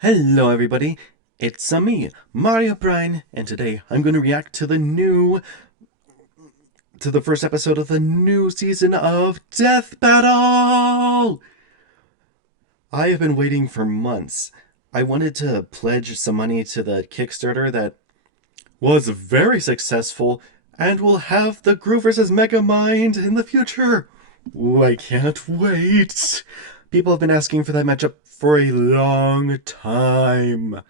Hello everybody, it's me, Mario Brine, and today I'm going to react to the first episode of the new season of Death Battle! I have been waiting for months. I wanted to pledge some money to the Kickstarter that was very successful and will have the Gru vs. Megamind in the future. Ooh, I can't wait! People have been asking for that matchup for a long time.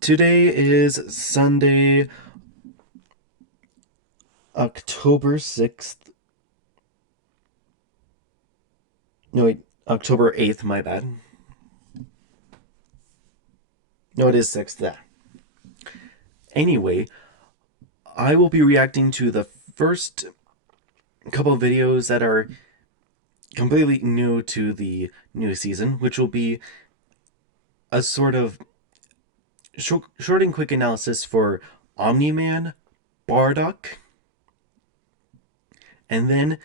Today is Sunday, October 6th. No, wait, October 8th, my bad. No, it is 6th. Yeah. Anyway, I will be reacting to the first couple of videos that are completely new to the new season, which will be a sort of short and quick analysis for Omni-Man, Bardock, and then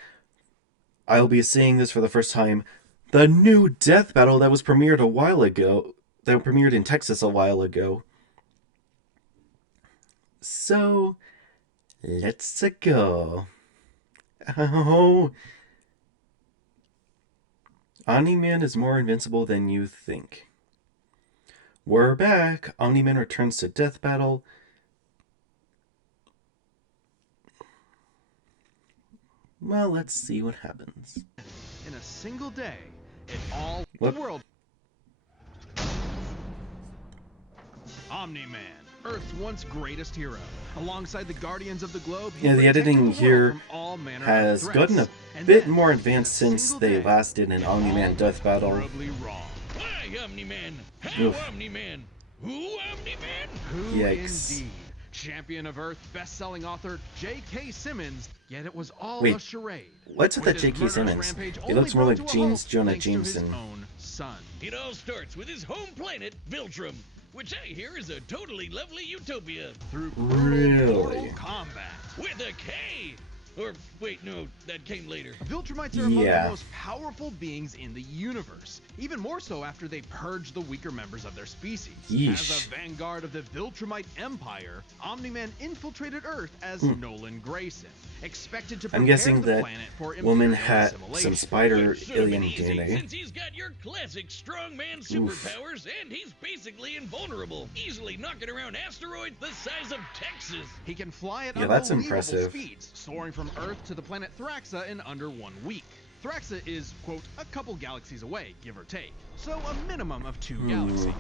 I'll be seeing this for the first time, the new Death Battle that was premiered a while ago, that premiered in Texas a while ago. So, let's go. Oh, Omni-Man is more invincible than you think. We're back. Omni-Man returns to Death Battle. Well, let's see what happens. In a single day, it all What? the world. Omni-Man, Earth's once greatest hero. Alongside the Guardians of the Globe, yeah, the editing here has gotten a bit more advanced since they last did an Omni-Man Death Battle. Hi, Omni-Man! How Omni-Man? Who Omni-Man? Who Yikes. indeed? Champion of Earth, best-selling author J.K. Simmons. Yet it was all Wait, a charade. what's with that J.K. Simmons? He looks more like James Jonah Jameson. Son. It all starts with his home planet, Viltrum, which I hear is a totally lovely utopia. Through Really? brutal combat. With a K! Or, wait, no, that came later. Viltrumites are among Yeah. the most powerful beings in the universe, even more so after they purge the weaker members of their species. Yeesh. As a vanguard of the Viltrumite Empire, Omni-Man infiltrated Earth as Nolan Grayson, expected to I'm prepare guessing the that planet for woman imperial had assimilation. some spider Which should have been alien easy, DNA. since he's got your classic strongman superpowers, and he's basically invulnerable, easily knocking around asteroids the size of Texas. He can fly at Yeah, that's unbelievable impressive. speeds, soaring from Earth to the planet Thraxa in under 1 week. Thraxa is, quote, a couple galaxies away, give or take, so a minimum of 2 galaxies.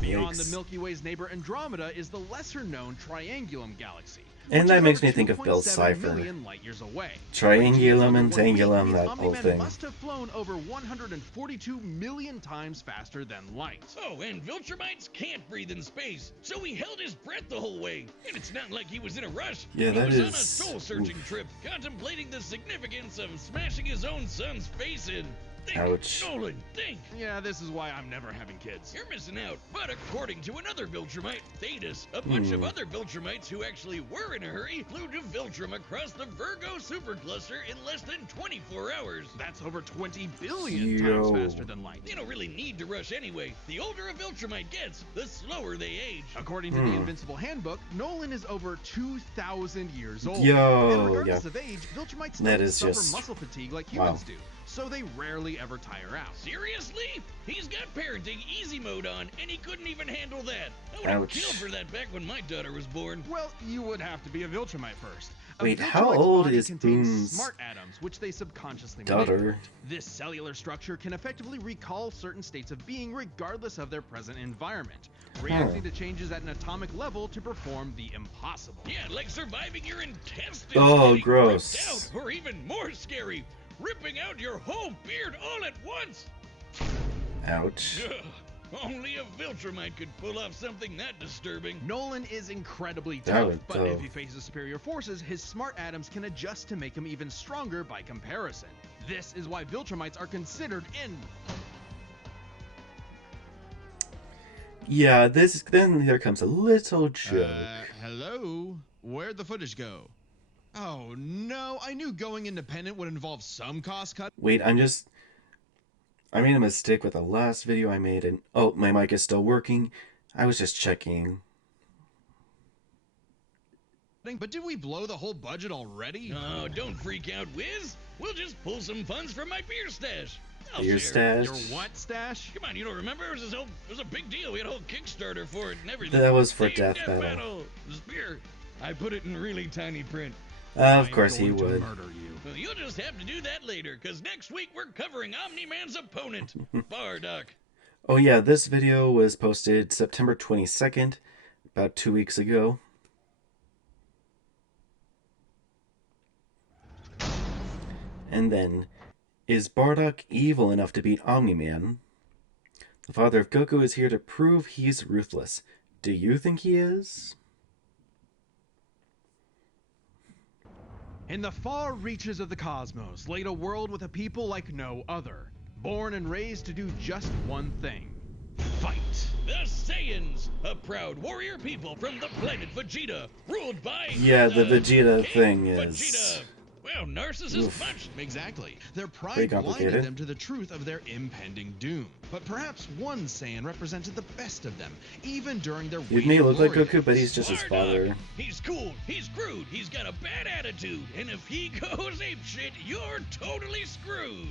Beyond the Yikes. Milky Way's neighbor Andromeda is the lesser-known Triangulum galaxy, And which that is makes over me think of Bill 2.7 Cipher. million light-years away. Triangulum and Over 1 week Tangulum, means that whole Omni-Man thing. must have flown over 142 million times faster than light. Oh, and Viltrumites can't breathe in space, so he held his breath the whole way. And it's not like he was in a rush. Yeah, he that was on a is- soul-searching trip, contemplating the significance of smashing his own son's face in. Think, Ouch. Nolan, think! Yeah, this is why I'm never having kids. You're missing out. But according to another Viltrumite, Thetis, a bunch of other Viltrumites who actually were in a hurry flew to Viltrum across the Virgo supercluster in less than 24 hours. That's over 20 billion Yo. times faster than light. They don't really need to rush anyway. The older a Viltrumite gets, the slower they age. According to the Invincible Handbook, Nolan is over 2,000 years old. Yo, and regardless yeah. of age, Viltrumites That don't is suffer just- muscle fatigue like wow. humans do, so they rarely ever tire out. Seriously? He's got parenting easy mode on, and he couldn't even handle that. I would have Ouch. killed for that back when my daughter was born. Well, you would have to be a Viltrumite first. A Wait, how Viltrumite's old body is contains Boone's smart atoms, which they subconsciously daughter? manipulate. This cellular structure can effectively recall certain states of being regardless of their present environment, reacting to changes at an atomic level to perform the impossible. Yeah, like surviving your intestines. Oh, getting gross. ripped out, or even more scary, ripping out your whole beard all at once. Ouch. Ugh, only a Viltrumite could pull off something that disturbing. Nolan is incredibly That tough, would but go. if he faces superior forces, his smart atoms can adjust to make him even stronger by comparison. This is why Viltrumites are considered in. Yeah, then here comes a little joke. Hello? Where'd the footage go? Oh no, I knew going independent would involve some cost cut. Wait, I made a mistake with the last video I made, and oh, my mic is still working. I was just checking. But did we blow the whole budget already? Oh, don't freak out, Wiz. We'll just pull some funds from my beer stash. Beer stash? Your what stash? Come on, you don't remember? It was a big deal. We had a whole Kickstarter for it and everything. That was for Team Death Battle. This beer. I put it in really tiny print. Of course he would. Murder you. Well, you'll just have to do that later, because next week we're covering Omni-Man's opponent, Bardock. Oh yeah, this video was posted September 22nd, about 2 weeks ago. And then, is Bardock evil enough to beat Omni-Man? The father of Goku is here to prove he's ruthless. Do you think he is? In the far reaches of the cosmos laid a world with a people like no other, born and raised to do just one thing: fight. The Saiyans, a proud warrior people from the planet Vegeta, ruled by Yeah, the Vegeta King thing is... Vegeta. Well, narcissist bunch. Exactly. Their pride Pretty blinded complicated. them to the truth of their impending doom. But perhaps one Saiyan represented the best of them, even during their He may look like glory Goku, but days. he's just his Bardock. father. He's cool, he's crude, he's got a bad attitude, and if he goes apeshit, you're totally screwed.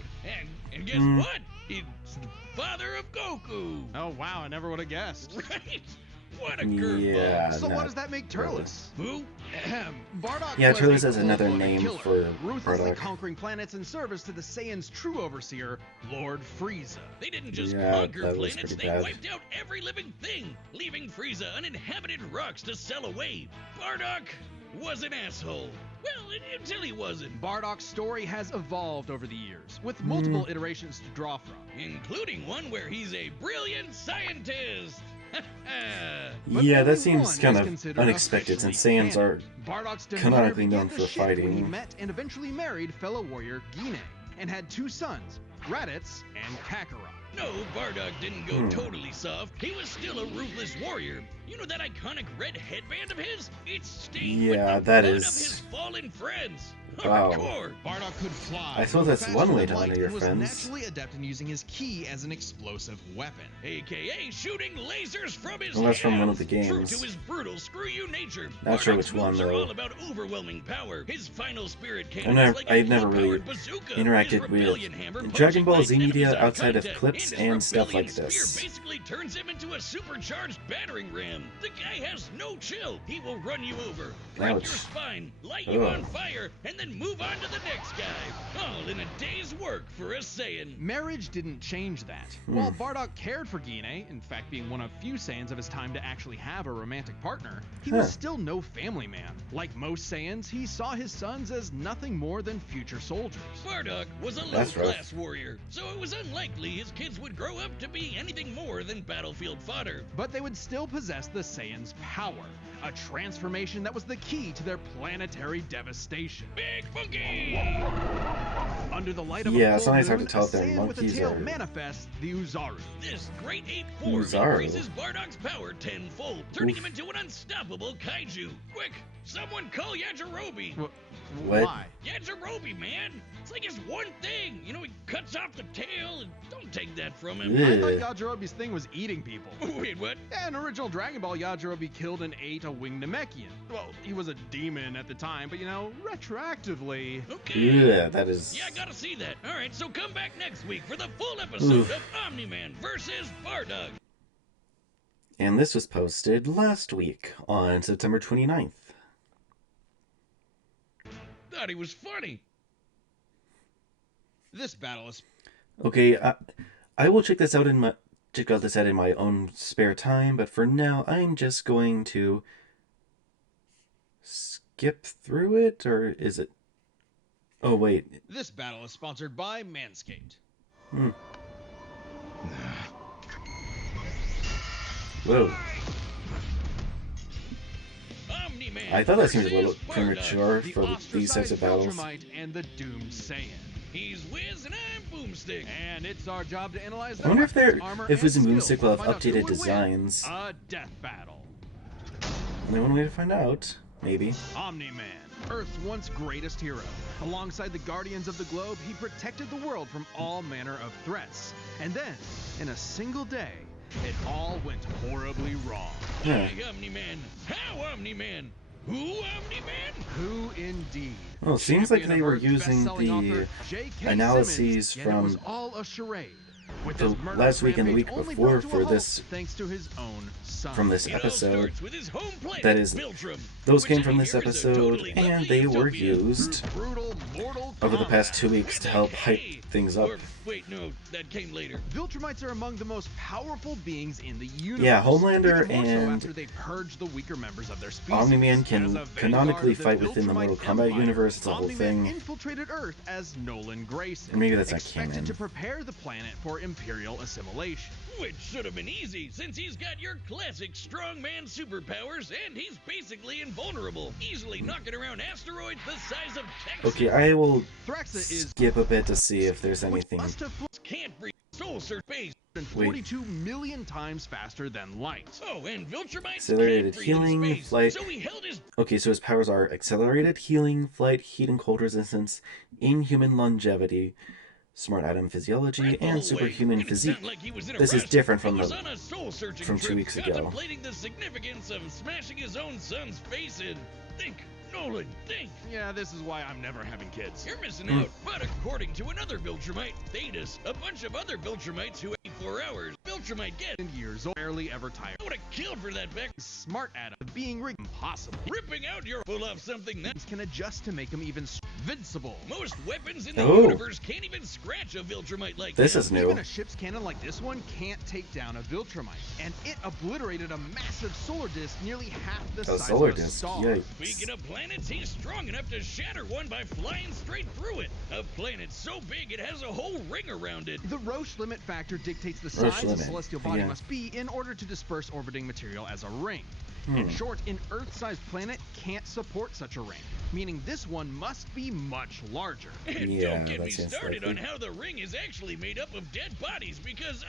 And guess what? He's the father of Goku. Oh wow, I never would have guessed. Right? What a curveball. Yeah, So what not does that make Turles? Who? Bardock Yeah, was Turles a has another cold-blooded name killer, for ruthlessly Bardock. conquering planets in service to the Saiyans' true overseer, Lord Frieza. They didn't just Yeah, conquer that was planets, pretty they bad. wiped out every living thing, leaving Frieza uninhabited rocks to sell away. Bardock was an asshole. Well, until he wasn't. Bardock's story has evolved over the years, with multiple iterations to draw from. Including one where he's a brilliant scientist. But Yeah, only that seems one kind is of unconsidered unexpected officially since Saiyans canon. are Bardock's canonically demeanor known began to for shift when he fighting. met and eventually married fellow warrior Gine, and had two sons, Raditz and Kakarot. No, Bardock didn't go totally soft. He was still a ruthless warrior. You know that iconic red headband of his? It's stained Yeah, with the that blood is- of his fallen friends. Wow. Hardcore. Bardock could fly. I suppose that's faster one way than to honor light, your and was friends. naturally adept in using his ki as an explosive weapon. AKA shooting lasers from his Well, that's from one of hands. the games. True to his brutal screw you nature. Not sure Bardock's which one, moves are though. all about overwhelming power. His final spirit I've cannon never- is like I've a never really full-powered bazooka. interacted His with rebellion hammer Dragon punching Ball like Z media enemies out outside of contact, clips his and stuff like rebellion this. spear basically turns him into a supercharged battering ram. The guy has no chill. He will run you over, break Ouch. your spine, light you Ugh. on fire, and then move on to the next guy. All in a day's work for a Saiyan. Marriage didn't change that. Hmm. While Bardock cared for Gine, in fact being one of few Saiyans of his time to actually have a romantic partner, he was Huh. still no family man. Like most Saiyans, he saw his sons as nothing more than future soldiers. Bardock was a That's rough. low-class warrior, so it was unlikely his kids would grow up to be anything more than battlefield fodder. But they would still possess the Saiyans' power, a transformation that was the key to their planetary devastation. Big Funky! Under the light of Yeah, a full sometimes hard moon, to tell a if they're Saiyan with a monkeys tail or- manifests the Uzaru. This great ape form Uzaru. increases Bardock's power tenfold, turning Oof. him into an unstoppable kaiju. Quick, someone call Yajirobe! What? Why? Yajirobe, man! It's like his one thing! You know, he cuts off the tail, and don't take that from him. Ugh. I thought Yajirobe's thing was eating people. Wait, what? Yeah, in original Dragon Ball, Yajirobe killed and ate a winged Namekian. Well, he was a demon at the time, but you know, retroactively. Okay. Yeah, that is... Yeah, I gotta see that. Alright, so come back next week for the full episode Oof. of Omni-Man versus Bardock. And this was posted last week on September 29th. Thought he was funny. This battle is Okay, I will check this out in my own spare time, but for now, I'm just going to skip through it, or is it? Oh wait, This battle is sponsored by Manscaped. whoa! Omni-Man I thought that seemed a versus little Bardock. premature The for these types of ostracized battles. Viltrumite and the doomed Saiyan. He's Wiz and I'm Boomstick. And it's our job to analyze I their wonder if weapons, they're armor, if Wiz and and Boomstick skills will to have find out who updated would win designs. a death battle. Only one way to find out, maybe. Omni-Man Earth's once greatest hero. Alongside the Guardians of the Globe, he protected the world from all manner of threats. And then, in a single day, it all went horribly wrong. Hey, Omni-Man! How Omni-Man? Who Omni-Man? Who indeed? Well, it seems like they were using Best-selling the author J.K. analyses Simmons, yet it was from all a charade. With the his murderous last week and the rampage week only before brought to a for halt this, thanks to his own son. from this It all episode. starts with his home planet, That is, Viltrum, those which came I from this hear is a episode, totally and lovely they were utopia. used Brutal mortal over the past combat. 2 weeks to help hype things up. Or, wait, no, that came later. Viltrumites are among the most powerful beings in the universe. Yeah, Homelander Even more so and after they purge the weaker members of their species. Omni-Man As can a canonically vanguard of fight within the Viltrumite Mortal Kombat Empire, universe. It's a whole Omni-Man thing. infiltrated Earth as Nolan Grayson. Or maybe that's not expected canon. to prepare the planet for Imperial assimilation. Which should have been easy, since he's got your classic strongman superpowers, and he's basically invulnerable, easily knocking around asteroids the size of Texas. Okay, I will Thraxa is skip a bit to see if there's which anything. must have flown Can't breathe soul search space. 42 million times faster than light. Oh, and Viltrumite Accelerated can't breathe in healing, space, flight. so he held his Okay, so his powers are accelerated healing, flight, heat and cold resistance, inhuman longevity, smart atom physiology, and superhuman physique. This is different from from 2 weeks ago. Contemplating the significance of smashing his own son's face in. Think, Nolan, think. Yeah, this is why I'm never having kids. You're missing out. But according to another Viltrumite, Thetis, a bunch of other Viltrumites who ate 4 hours, Viltrumite get In years old, barely ever tired. I would have killed for that back. Smart atom being impossible. Ripping out your pull off something that Can adjust to make him even invincible. most weapons in the Oh. universe can't even scratch a Viltrumite like This that. is new. Even a ship's cannon like this one can't take down a Viltrumite, and it obliterated a massive solar disk nearly half the A size solar of a disc. star. Yikes. Speaking of planets, he's strong enough to shatter one by flying straight through it. A planet so big it has a whole ring around it. The Roche limit factor dictates the Roche size a limit, celestial body yeah. must be in order to disperse orbiting material as a ring. In short, an Earth-sized planet can't support such a ring, meaning this one must be much larger. And Yeah, don't get that me seems started on likely. how the ring is actually made up of dead bodies because,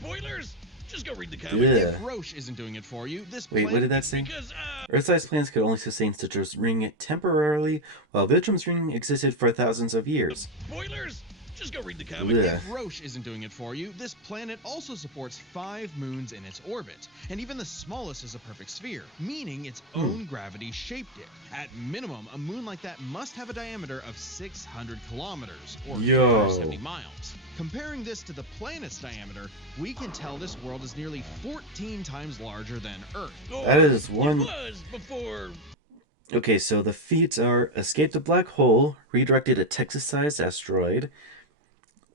spoilers? Just go read the comic. Yeah. If Roche isn't doing it for you, this Wait, what planet did that say? Because, Earth-sized planets could only sustain such a ring temporarily, while Viltrum's ring existed for thousands of years. spoilers? Just go read the comic. Yeah. If Roche isn't doing it for you, this planet also supports 5 moons in its orbit, and even the smallest is a perfect sphere, meaning its own gravity shaped it. At minimum, a moon like that must have a diameter of 600 kilometers, or Yo. 270 miles. Comparing this to the planet's diameter, we can tell this world is nearly 14 times larger than Earth. Or That is one- It was before. Okay, so the feats are escaped a black hole, redirected a Texas-sized asteroid,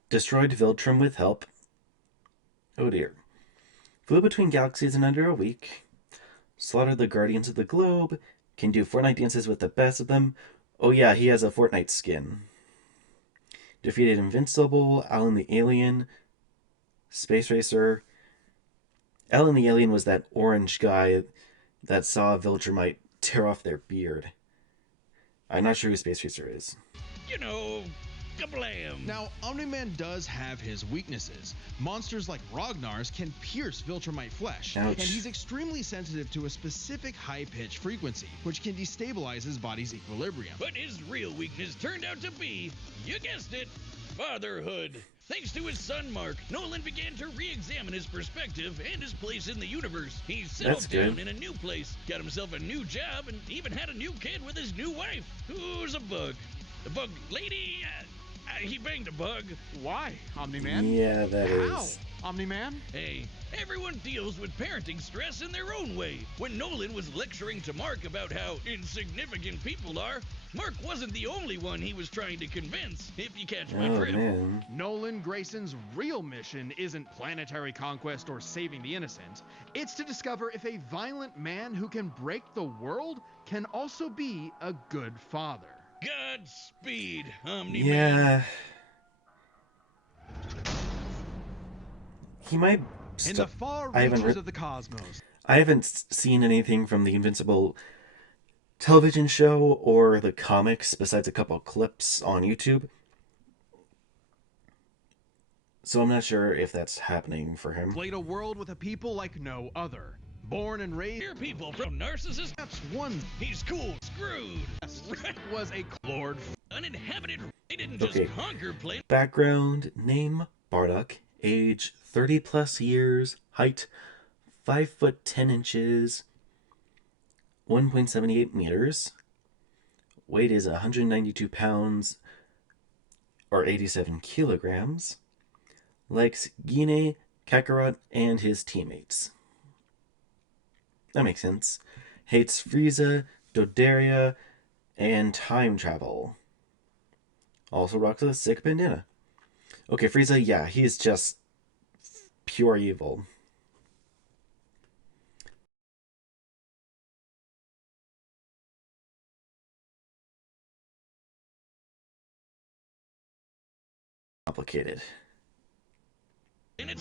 destroyed Viltrum with help. Oh dear. Flew between galaxies in under a week, slaughtered the Guardians of the Globe, can do Fortnite dances with the best of them. Oh yeah, he has a Fortnite skin. Defeated Invincible, Alan the Alien, Space Racer. Alan the Alien was that orange guy that saw Viltrumite tear off their beard. I'm not sure who Space Racer is. You know, kablam. Now, Omni-Man does have his weaknesses. Monsters like Ragnar's can pierce Viltrumite flesh, Ouch. and he's extremely sensitive to a specific high-pitch frequency, which can destabilize his body's equilibrium. But his real weakness turned out to be, you guessed it, fatherhood. Thanks to his son Mark, Nolan began to re-examine his perspective and his place in the universe. He settled That's down good. in a new place, got himself a new job, and even had a new kid with his new wife, who's a bug. The bug lady, he banged a bug. Why, Omni-Man? Yeah, that How, is. Omni-Man? Hey, everyone deals with parenting stress in their own way. When Nolan was lecturing to Mark about how insignificant people are, Mark wasn't the only one he was trying to convince, if you catch my Oh drift. man. Nolan Grayson's real mission isn't planetary conquest or saving the innocent. It's to discover if a violent man who can break the world can also be a good father. Godspeed, Omni-Man. Yeah. He might. In the far I haven't reaches re- of the cosmos, I haven't seen anything from the Invincible television show or the comics besides a couple clips on YouTube. So I'm not sure if that's happening for him. played a world with a people like no other. Born and raised Here people from narcissist. one He's cool. Screwed. was a lord. Uninhabited. They didn't Okay. just conquer planet. Background, name Bardock, age 30 plus years, height 5 foot 10 inches, 1.78 meters, weight is 192 pounds or 87 kilograms, likes Gine, Kakarot, and his teammates. That makes sense. Hates Frieza, Dodaria, and time travel. Also rocks a sick bandana. Okay, Frieza, yeah, he's just pure evil. Complicated.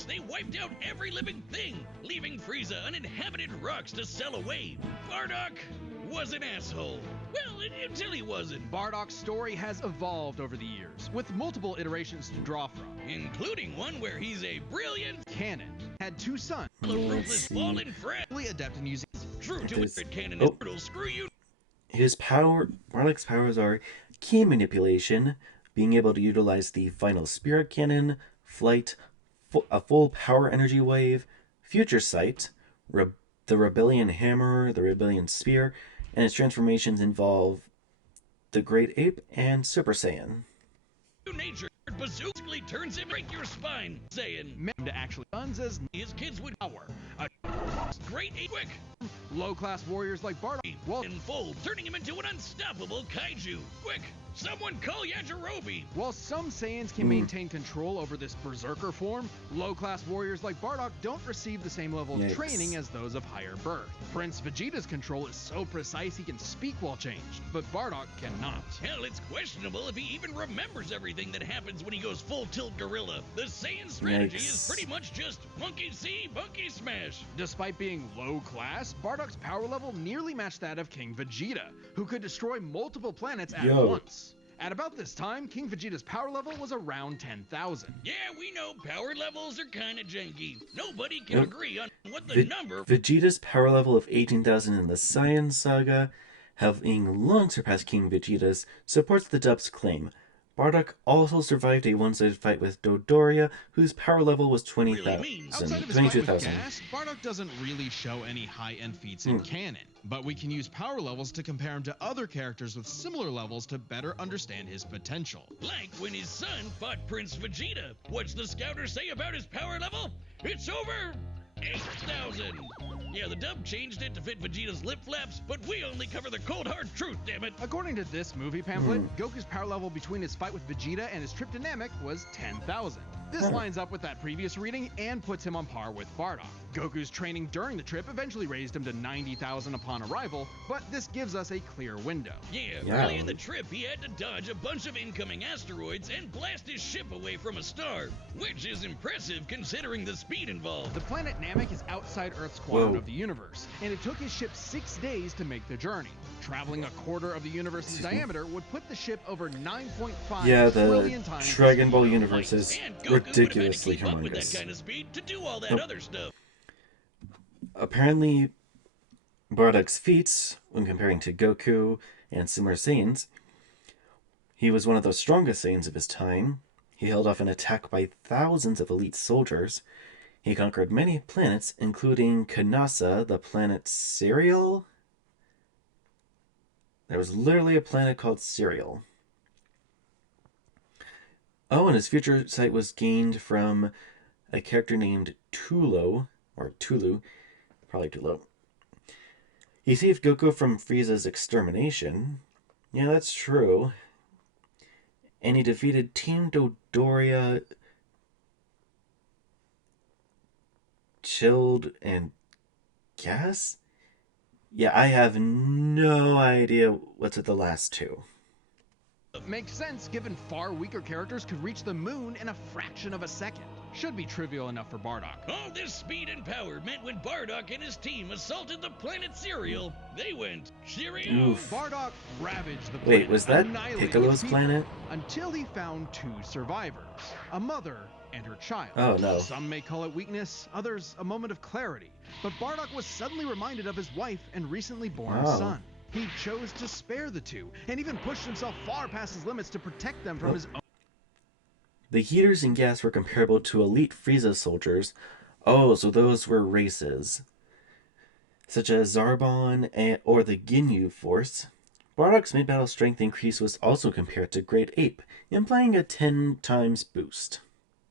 They wiped out every living thing, leaving Frieza uninhabited rocks to sell away. Bardock was an asshole. Well, until he wasn't. Bardock's story has evolved over the years, with multiple iterations to draw from. Including one where he's a brilliant, Canon had two sons, ruthless, fallen friend. really adept in using True to This- it, Canon oh. is brutal. Screw you. Bardock's powers are key manipulation, being able to utilize the final spirit cannon, flight, a full power energy wave, future sight, the rebellion hammer, the rebellion spear, and its transformations involve the great ape and super saiyan. Nature basically turns him break your spine, saying men to actually sons as his kids would power. A great quick low-class warriors like Bardock, in full, turning him into an unstoppable kaiju. Quick, someone call Yajirobe. while some Saiyans can maintain control over this berserker form, low-class warriors like Bardock don't receive the same level of Yikes. training as those of higher birth. Prince Vegeta's control is so precise he can speak while changed, but Bardock cannot. Hell, it's questionable if he even remembers everything that happens when he goes full tilt gorilla. The Saiyan strategy is Yikes. pretty much just monkey see, monkey smash. Despite being low-class, Bardock's power level nearly matched that of King Vegeta, who could destroy multiple planets at Yo. once. At about this time, King Vegeta's power level was around 10,000. Yeah, we know power levels are kinda janky. Nobody can Yep. agree on what the Ve- number. Vegeta's power level of 18,000 in the Saiyan saga, having long surpassed King Vegeta's, supports the dub's claim. Bardock also survived a one-sided fight with Dodoria, whose power level was 20,000, Outside of his fight with 22,000. Gas, Bardock doesn't really show any high-end feats in canon, but we can use power levels to compare him to other characters with similar levels to better understand his potential. Like when his son fought Prince Vegeta. What's the scouter say about his power level? It's over 8,000. Yeah, the dub changed it to fit Vegeta's lip flaps, but we only cover the cold hard truth, damn it. According to this movie pamphlet, Goku's power level between his fight with Vegeta and his trip to Namek was 10,000. This lines up with that previous reading and puts him on par with Bardock. Goku's training during the trip eventually raised him to 90,000 upon arrival, but this gives us a clear window. Yeah, Yeah. early in the trip, he had to dodge a bunch of incoming asteroids and blast his ship away from a star, which is impressive considering the speed involved. The planet Namek is outside Earth's quadrant Whoa. of the universe, and it took his ship 6 days to make the journey. Traveling a quarter of the universe's Excuse me? diameter would put the ship over 9.5 Yeah, trillion the times. Dragon Ball the speed of universe light. is And Goku would have had to ridiculously keep up with that humongous. kind of speed to do all that Nope. other stuff. Apparently, Bardock's feats, when comparing to Goku and similar Saiyans, he was one of the strongest Saiyans of his time. He held off an attack by thousands of elite soldiers. He conquered many planets, including Kanasa, the planet Cereal. There was literally a planet called Cereal. Oh, and his future sight was gained from a character named Tulo, or Tulu, probably Tulo. He saved Goku from Frieza's extermination. Yeah, that's true. And he defeated Team Dodoria, Chilled, and Gas? Yeah, I have no idea what's with the last two. Makes sense given far weaker characters could reach the moon in a fraction of a second. should be trivial enough for Bardock. All this speed and power meant when Bardock and his team assaulted the planet Cereal, they went cheerio. Oof. Bardock ravaged the planet. Wait, was that annihilating Piccolo's its people, planet? Until he found 2 survivors, a mother and her child. Oh, no. Some may call it weakness, others a moment of clarity. But Bardock was suddenly reminded of his wife and recently born Wow. son. He chose to spare the 2, and even pushed himself far past his limits to protect them from his own. The heaters and gas were comparable to elite Frieza soldiers. Oh, so those were races, such as Zarbon or the Ginyu Force. Bardock's mid-battle strength increase was also compared to Great Ape, implying a 10 times boost.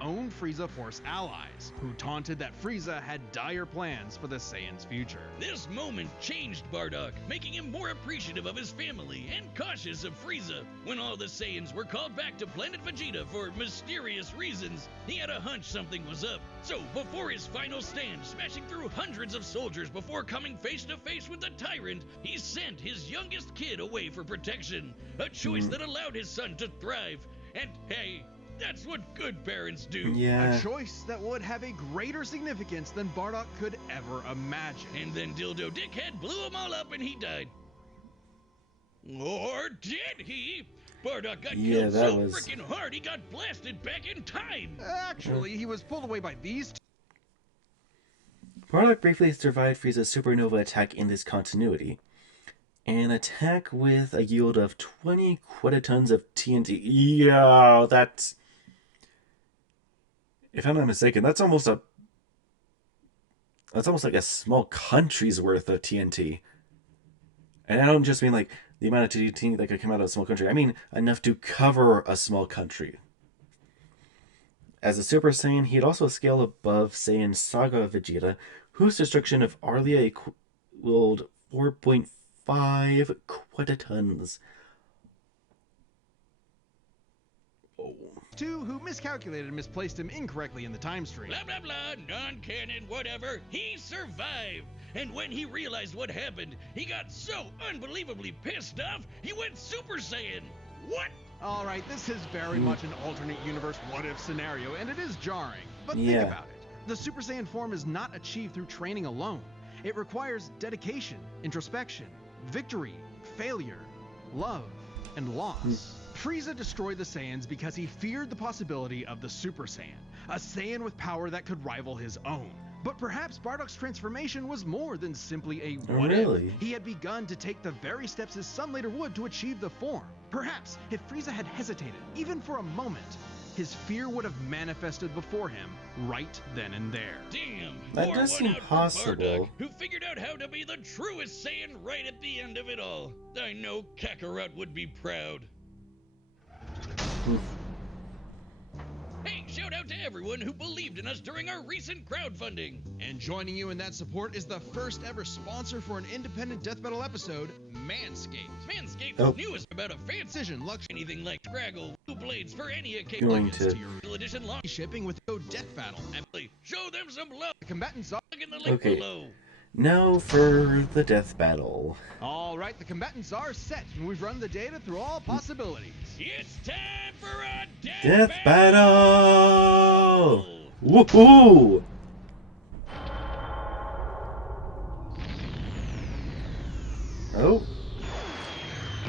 Own Frieza Force allies, who taunted that Frieza had dire plans for the Saiyans' future. This moment changed Bardock, making him more appreciative of his family and cautious of Frieza. When all the Saiyans were called back to Planet Vegeta for mysterious reasons, he had a hunch something was up. So, before his final stand, smashing through hundreds of soldiers before coming face to face with the tyrant, he sent his youngest kid away for protection. A choice that allowed his son to thrive. And hey, that's what good parents do. Yeah. A choice that would have a greater significance than Bardock could ever imagine. And then Dildo Dickhead blew them all up and he died. Or did he? Bardock got killed that so was... freaking hard he got blasted back in time. Actually, he was pulled away by these 2. Bardock briefly survived Frieza's supernova attack in this continuity. An attack with a yield of 20 quintillions of TNT. Yeah, that's... If I'm not mistaken, that's almost like a small country's worth of TNT. And I don't just mean like the amount of TNT that could come out of a small country. I mean enough to cover a small country. As a Super Saiyan, he had also scaled above Saiyan Saga Vegeta, whose destruction of Arlia equaled 4.5 quintillions. 2 who miscalculated and misplaced him incorrectly in the time stream. Blah, blah, blah, non-canon, whatever. He survived. And when he realized what happened, he got so unbelievably pissed off, he went Super Saiyan. What? Alright, this is very much an alternate universe what-if scenario, and it is jarring. But Yeah. think about it. The Super Saiyan form is not achieved through training alone. It requires dedication, introspection, victory, failure, love, and loss. Frieza destroyed the Saiyans because he feared the possibility of the Super Saiyan, a Saiyan with power that could rival his own. But perhaps Bardock's transformation was more than simply a what-if. Really? He had begun to take the very steps his son later would to achieve the form. Perhaps, if Frieza had hesitated, even for a moment, his fear would have manifested before him right then and there. Damn. That pour does one seem out for possible. Bardock, who figured out how to be the truest Saiyan right at the end of it all. I know Kakarot would be proud. Hey, shout out to everyone who believed in us during our recent crowdfunding. And joining you in that support is the first ever sponsor for an independent Death Battle episode, Manscaped. Manscaped's newest about a fancy Precision luxury anything like Scraggle, blue blades for any occasion. Going to... to your Special edition launch. shipping with Go Death Battle. And Show them some love. the combatants are... Look in the link Okay. below. Now for the death battle. All right, the combatants are set, and we've run the data through all possibilities. It's time for a Death battle! Woohoo! Oh.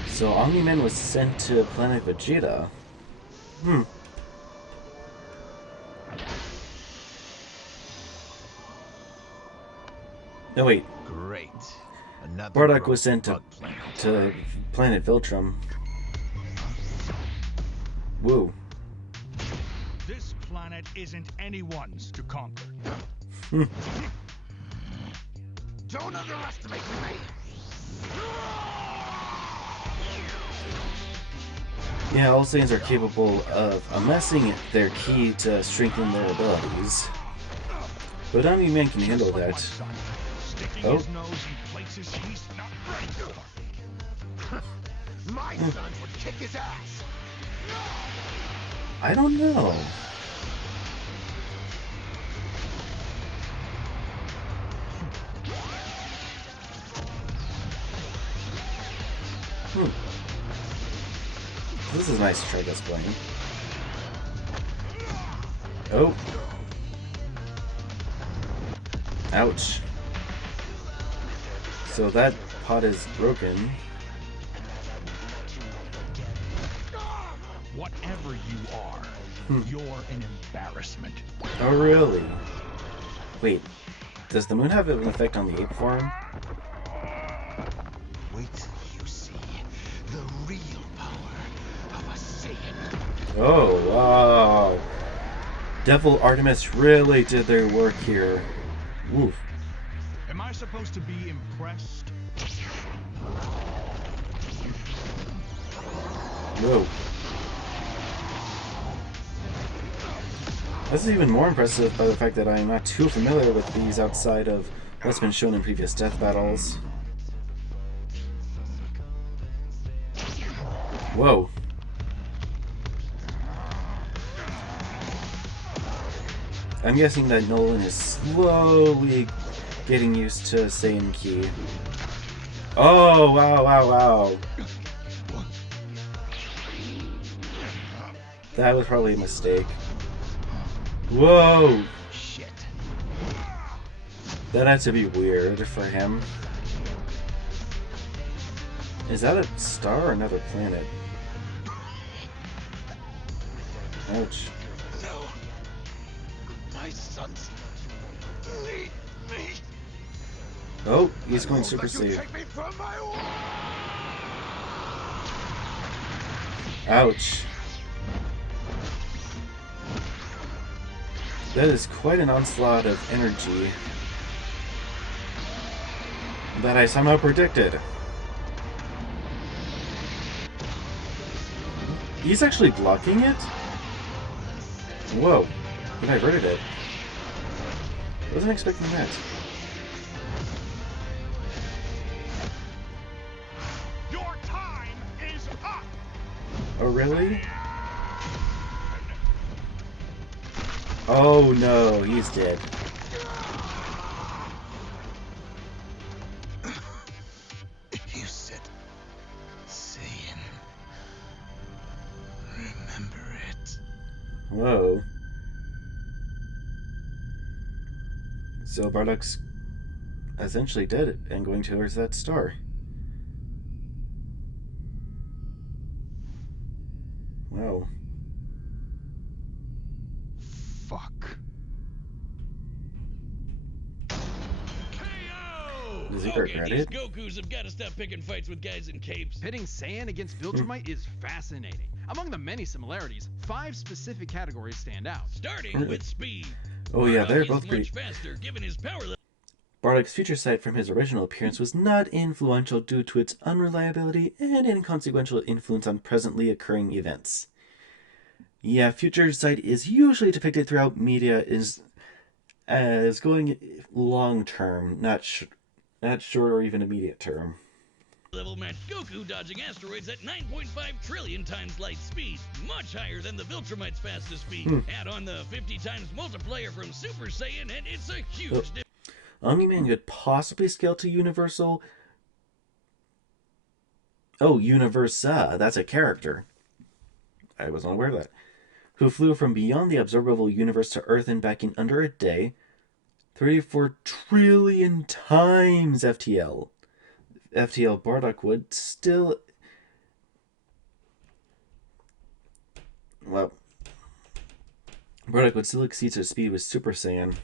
So Omni-Man was sent to Planet Vegeta. No, wait. Great. Another Bardock was sent to Planet Viltrum. Woo. This planet isn't anyone's to conquer. Don't underestimate me. Yeah, all Saiyans are capable of amassing their ki to strengthen their abilities. But Omni-Man can handle Just like that. my son, sticking Oh. his nose in places he's not ready for. My sons would kick his ass. I don't know. This is nice to try this playing. Oh. Ouch. So that pot is broken. Whatever you are, you're an embarrassment. Oh, really? Wait, does the moon have an effect on the ape form? Wait till you see the real power of a Saiyan. Oh, wow. Devil Artemis really did their work here. Oof. Am I supposed to be impressed? Whoa. This is even more impressive by the fact that I am not too familiar with these outside of what's been shown in previous death battles. Whoa. I'm guessing that Nolan is slowly getting used to Saiyan Ki. Oh, wow, wow, wow. That was probably a mistake. Whoa! Shit. That had to be weird for him. Is that a star or another planet? Ouch. No. My sons need me. Oh, he's going Won't Super let you Saiyan. take me from my war. Ouch. That is quite an onslaught of energy that I somehow predicted. He's actually blocking it? Whoa. He diverted it. Wasn't expecting that. Your time is up! Oh, really? Oh no, he's dead. You said Saiyan. Remember it. Whoa. So Bardock's essentially dead and going towards that star. Wow. Fuck. KO! Does he Okay, regret these it? Gokus have got to stop picking fights with guys in capes. Pitting Saiyan against Viltrumite is fascinating. Among the many similarities, 5 specific categories stand out. Starting with speed. Oh yeah, they're Bardock both is pretty. much faster, given his power level. Bardock's future sight from his original appearance was not influential due to its unreliability and inconsequential influence on presently occurring events. Yeah, future sight is usually depicted throughout media as going long term, not short or even immediate term. Level matched Goku dodging asteroids at 9.5 trillion times light speed, much higher than the Viltrumite's fastest speed. Add on the 50 times multiplier from Super Saiyan, and it's a huge difference. Omni-Man could possibly scale to Universal. Oh, Universa, that's a character. I wasn't aware of that. Who flew from beyond the observable universe to Earth and back in under a day. 34 trillion times FTL. FTL Bardock would still... Well, Bardock would still exceed his speed with Super Saiyan.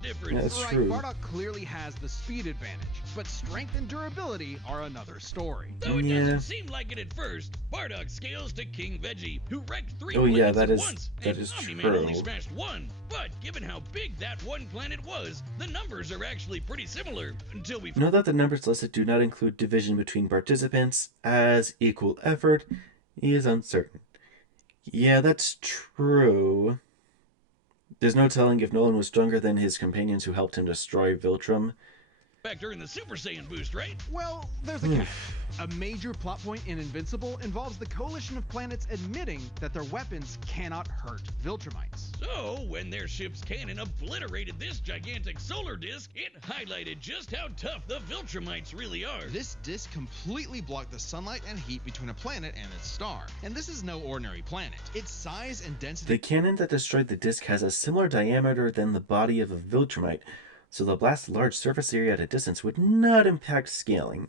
Yeah, that's Right, true. Bardock clearly has the speed advantage, but strength and durability are another story. Though it Yeah. doesn't seem like it at first, Bardock scales to King Veggie, who wrecked 3 Oh, yeah, planets that at is- once, that and is Omni-Man only true. smashed 1. But given how big that one planet was, the numbers are actually pretty similar, until we... Note that the numbers listed do not include division between participants, as equal effort is uncertain. Yeah, that's true. There's no telling if Nolan was stronger than his companions who helped him destroy Viltrum. factor in the Super Saiyan boost, right? Well, there's a catch. A major plot point in Invincible involves the coalition of planets admitting that their weapons cannot hurt Viltrumites. So, when their ship's cannon obliterated this gigantic solar disk, it highlighted just how tough the Viltrumites really are. This disk completely blocked the sunlight and heat between a planet and its star. And this is no ordinary planet. Its size and density... The cannon that destroyed the disk has a similar diameter than the body of a Viltrumite, so the blast large surface area at a distance would not impact scaling.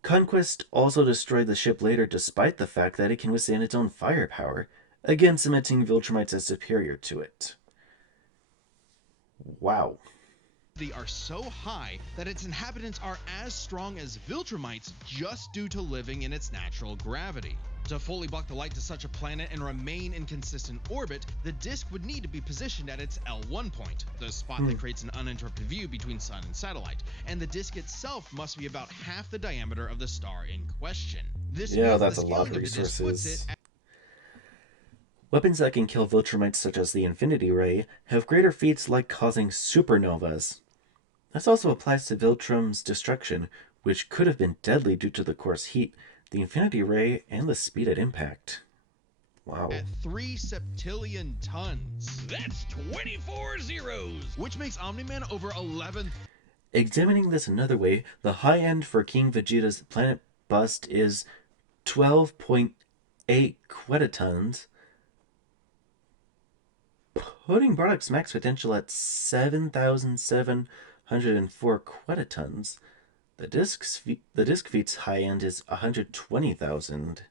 Conquest also destroyed the ship later despite the fact that it can withstand its own firepower, again cementing Viltrumites as superior to it. Wow. They are so high that its inhabitants are as strong as Viltrumites just due to living in its natural gravity. To fully block the light to such a planet and remain in consistent orbit, the disk would need to be positioned at its L1 point, the spot that creates an uninterrupted view between sun and satellite, and the disk itself must be about half the diameter of the star in question. This means that's the a lot scaling of the disk puts resources. it Weapons that can kill Viltrumites, such as the Infinity Ray, have greater feats like causing supernovas. This also applies to Viltrum's destruction, which could have been deadly due to the core's heat, the Infinity Ray, and the speed at impact. Wow. at 3 septillion tons, That's 24 zeros. which makes Omni-Man over 11. Examining this another way, the high end for King Vegeta's planet bust is 12.8 quintillions, putting Bardock's max potential at 7,704 quintillions. The disk feat's high end is 120,000.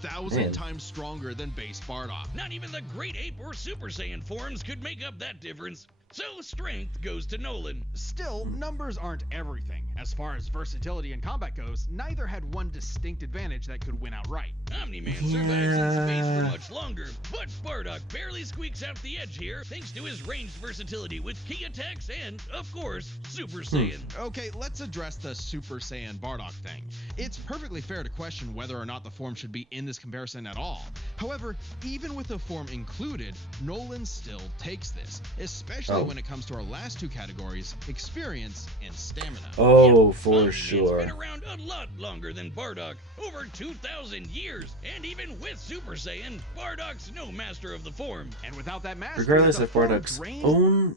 1,000 times stronger than base Bardock. Not even the Great Ape or Super Saiyan forms could make up that difference. So strength goes to Nolan. Still, numbers aren't everything. As far as versatility in combat goes, neither had one distinct advantage that could win outright. Omni-Man survives in space for much longer, but Bardock barely squeaks out the edge here thanks to his ranged versatility with key attacks and, of course, Super Saiyan. Okay, let's address the Super Saiyan Bardock thing. It's perfectly fair to question whether or not the form should be in this comparison at all. However, even with the form included, Nolan still takes this, especially when it comes to our last two categories, experience and stamina. Oh, for Omni-Man's sure. been around a lot longer than Bardock, over 2,000 years, and even with Super Saiyan, Bardock's no master of the form. And without that mastery, Regardless the of form Bardock's drains- own...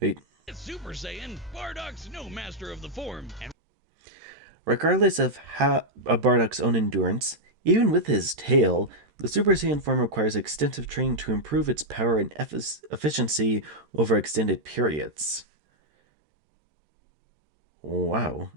Wait. With Super Saiyan, Bardock's no master of the form. And Regardless of Bardock's own endurance, even with his tail, the Super Saiyan form requires extensive training to improve its power and efficiency over extended periods. Wow.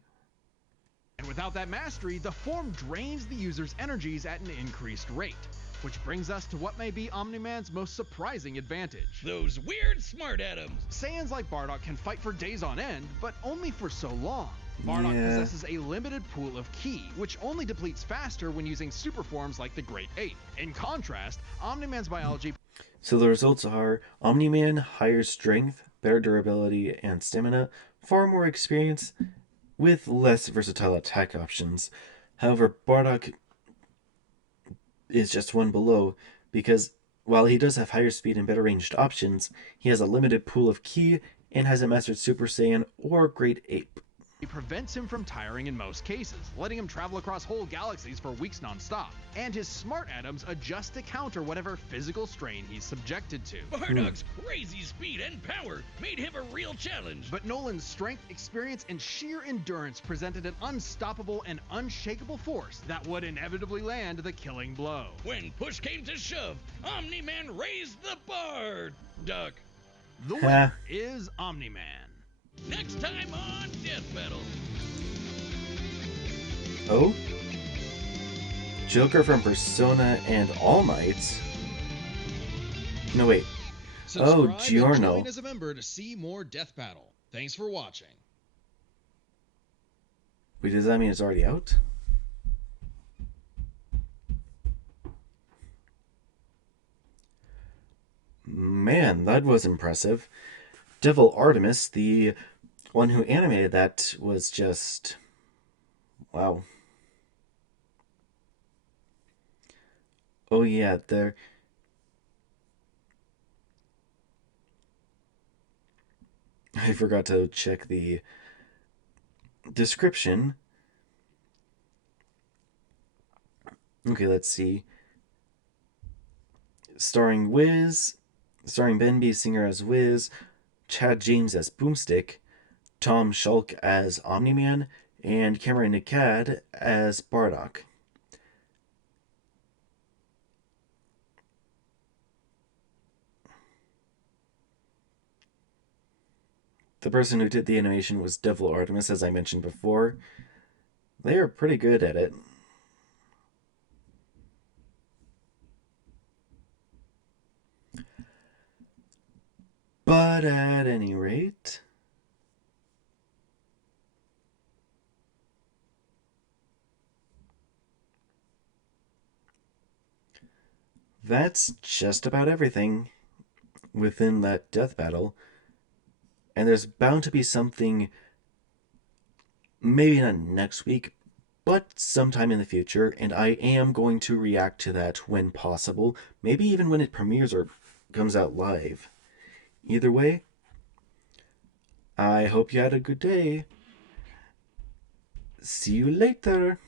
And without that mastery, the form drains the user's energies at an increased rate. Which brings us to what may be Omni-Man's most surprising advantage. those weird smart atoms. Saiyans like Bardock can fight for days on end, but only for so long. Bardock Yeah. possesses a limited pool of ki, which only depletes faster when using super forms like the Great Ape. In contrast, Omni-Man's biology So the results are Omni-Man, higher strength, better durability and stamina, far more experience, with less versatile attack options. However, Bardock is just one below, because while he does have higher speed and better ranged options, he has a limited pool of ki and hasn't mastered Super Saiyan or Great Ape. prevents him from tiring in most cases, letting him travel across whole galaxies for weeks non-stop. And his smart atoms adjust to counter whatever physical strain he's subjected to. Bardock's crazy speed and power made him a real challenge. But Nolan's strength, experience, and sheer endurance presented an unstoppable and unshakable force that would inevitably land the killing blow. When push came to shove, Omni-Man raised the bar. Duck. The winner is Omni-Man. Next time on Death Battle. Oh? Joker from Persona and All Might? No, wait. Subscribe and Giorno. join as a member to see more Death Battle. Thanks for watching. Wait, does that mean it's already out? Man, that was impressive. Devil Artemis, the one who animated that, was just... wow. Oh yeah, there... I forgot to check the description. Okay, let's see. Starring Ben B. Singer as Wiz, Chad James as Boomstick, Tom Shulk as Omni-Man, and Cameron Nicad as Bardock. The person who did the animation was Devil Artemis, as I mentioned before. They are pretty good at it. But at any rate, that's just about everything within that death battle. And there's bound to be something, maybe not next week, but sometime in the future, and I am going to react to that when possible, maybe even when it premieres or comes out live. Either way, I hope you had a good day. See you later.